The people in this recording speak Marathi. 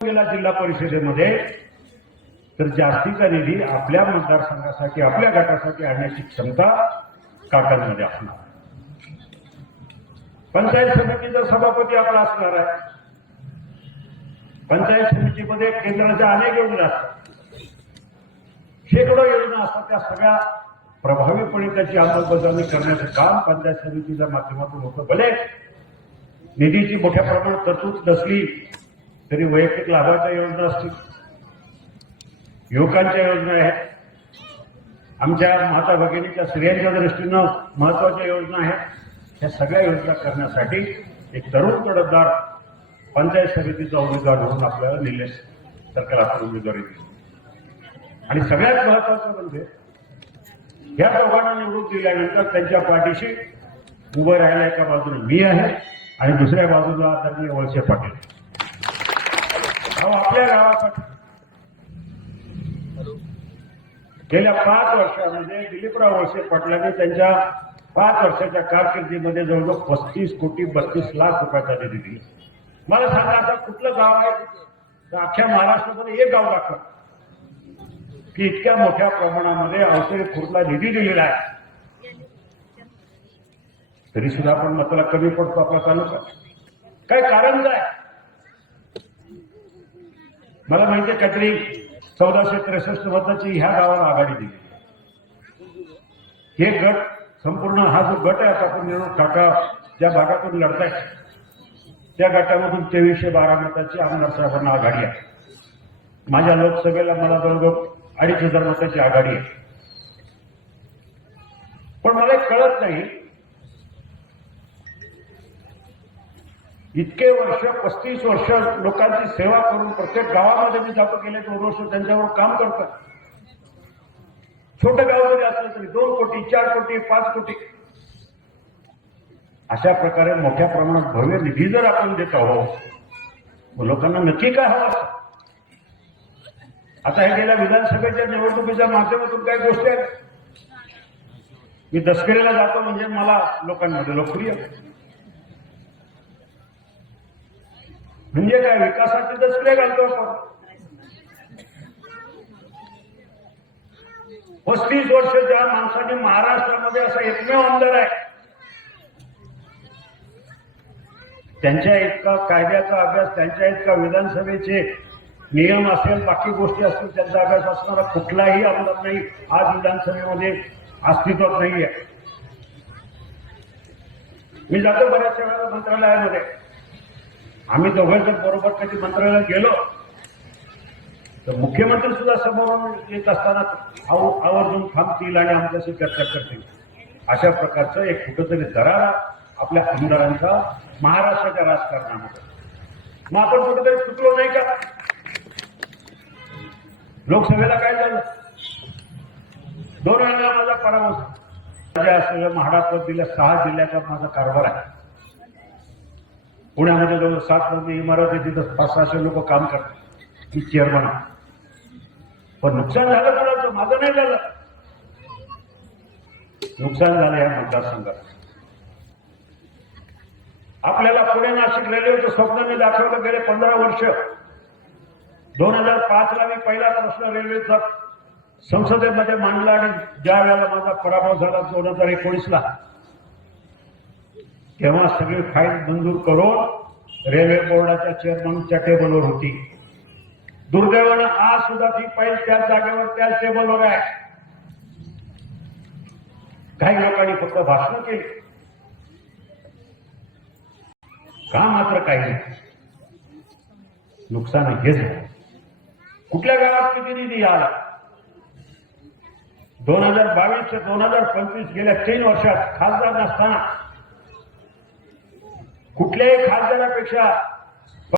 गेला जिल्हा परिषदेमध्ये तर जास्तीचा निधी आपल्या मतदारसंघासाठी आपल्या गटासाठी आणण्याची क्षमता काकांमध्ये असणार. पंचायत समितीचा सभापती आपला असणार आहे. पंचायत समितीमध्ये केंद्राच्या अनेक योजना असतात, शेकडो योजना असतात. त्या सगळ्या प्रभावीपणे त्याची अंमलबजावणी करण्याचं काम पंचायत समितीच्या माध्यमातून होतं. भले निधीची मोठ्या प्रमाणात तरतूद नसली तरी वैयक्तिक लाभाच्या योजना असतील, युवकांच्या योजना आहेत, आमच्या माता भगिनीच्या स्त्रियांच्या दृष्टीनं महत्वाच्या योजना आहेत. ह्या सगळ्या योजना करण्यासाठी एक तरुण तडफदार पंचायत समितीचा उमेदवार म्हणून आपल्याला निलेश सरकार आपण उमेदवारी दिली. आणि सगळ्यात महत्वाचं म्हणजे या दोघांना निवडून दिल्यानंतर त्यांच्या पाठीशी उभं राहायला एका बाजूने मी आहे आणि दुसऱ्या बाजूला आदरणीय वळसे पाटील. आपल्या गावासाठी गेल्या 5 वर्षांमध्ये दिलीपराव वळसे पाटलांनी त्यांच्या 5 वर्षाच्या कारकिर्दीमध्ये जवळजवळ 35 कोटी 32 लाख रुपयाचा निधी दिला. मला सांगा, आता कुठलं गाव आहे तर अख्ख्या महाराष्ट्रामध्ये एक गाव दाखवा की इतक्या मोठ्या प्रमाणामध्ये अवसरी खुर्दला निधी दिलेला आहे. तरी सुद्धा आपण मताला कमी पडतो आपला तालुका. काय कारण काय? मला माहिती आहे काहीतरी 1463 मताची ह्या गावाला आघाडी दिली. हे गट संपूर्ण हा जो गट आहे, आता आपण काका ज्या भागातून लढतायत त्या गटामधून 2312 मताची आमदार साहेबांना आघाडी आहे. माझ्या लोकसभेला मला जवळजवळ 2500 मताची आघाडी आहे. पण मला कळत नाही, इतके वर्ष 35 वर्ष लोकांची सेवा करून प्रत्येक गावामध्ये मी जातो, गेले 2 वर्ष त्यांच्यावर काम करतात. छोटं गाव जरी असलं तरी 2 कोटी 4 कोटी 5 कोटी अशा प्रकारे मोठ्या प्रमाणात भव्य निधी जर आपण देत आहोत, लोकांना नक्की काय हवं? आता हे गेल्या विधानसभेच्या निवडणुकीच्या माध्यमातून काही गोष्टी आहेत. मी दसकरीला जातो म्हणजे मला लोकांमध्ये लोकप्रिय म्हणजे काय, विकासाची दसकरी घालतो आपण. 35 वर्ष ज्या माणसाने महाराष्ट्रामध्ये असा एकमेव आमदार आहे, त्यांच्या इतका कायद्याचा अभ्यास, त्यांच्या इतका विधानसभेचे नियम असेल, बाकी गोष्टी असतील, त्यांचा अभ्यास असणारा कुठलाही आमदार नाही आज विधानसभेमध्ये अस्तित्वात नाहीये. मी जातो बऱ्याचशा वेळेला मंत्रालयामध्ये. आम्ही दोघं जर बरोबर कधी मंत्रालयात गेलो तर मुख्यमंत्री सुद्धा समोरून येत असताना आवर्जून थांबतील आणि आमच्याशी चर्चा करतील. अशा प्रकारचं एक कुठंतरी दरारा आपल्या आमदारांचा महाराष्ट्राच्या राजकारणामध्ये. मग आपण कुठेतरी चुकलो नाही का? लोकसभेला काय झालं? 2 वेळा माझा पराभव असलेल्या महाराष्ट्रात दिल्या 6 जिल्ह्याचा माझा कारभार आहे. पुण्यामध्ये जवळ 7 मजली इमारत आहे, तिथं 500-600 लोक काम करतात. मी चेअरमन आहे. पण नुकसान झालं कोणाचं? माझं नाही झालं. नुकसान झालं या मतदारसंघात. आपल्याला पुणे नाशिक रेल्वेचं स्वप्न मी दाखवलं गेले 15 वर्ष. 2005ला मी पहिला प्रश्न रेल्वेचा संसदेमध्ये मांडला आणि ज्या वेळेला माझा पराभव झाला 2019ला, तेव्हा सगळी फाईल मंजूर करून रेल्वे बोर्डाच्या चेअरमनच्या टेबलवर होती. दुर्दैवानं आज सुद्धा ती फाईल त्याच जागेवर त्याच टेबलवर आहे. काही लोकांनी फक्त भाषण केली, का मात्र काही नाही. नुकसान हे झालं. कुठल्या गावात किती निधी आला? 2022 ते 2025 गेल्या 3 वर्षात खासदार नसताना कुठल्याही खासदारापेक्षा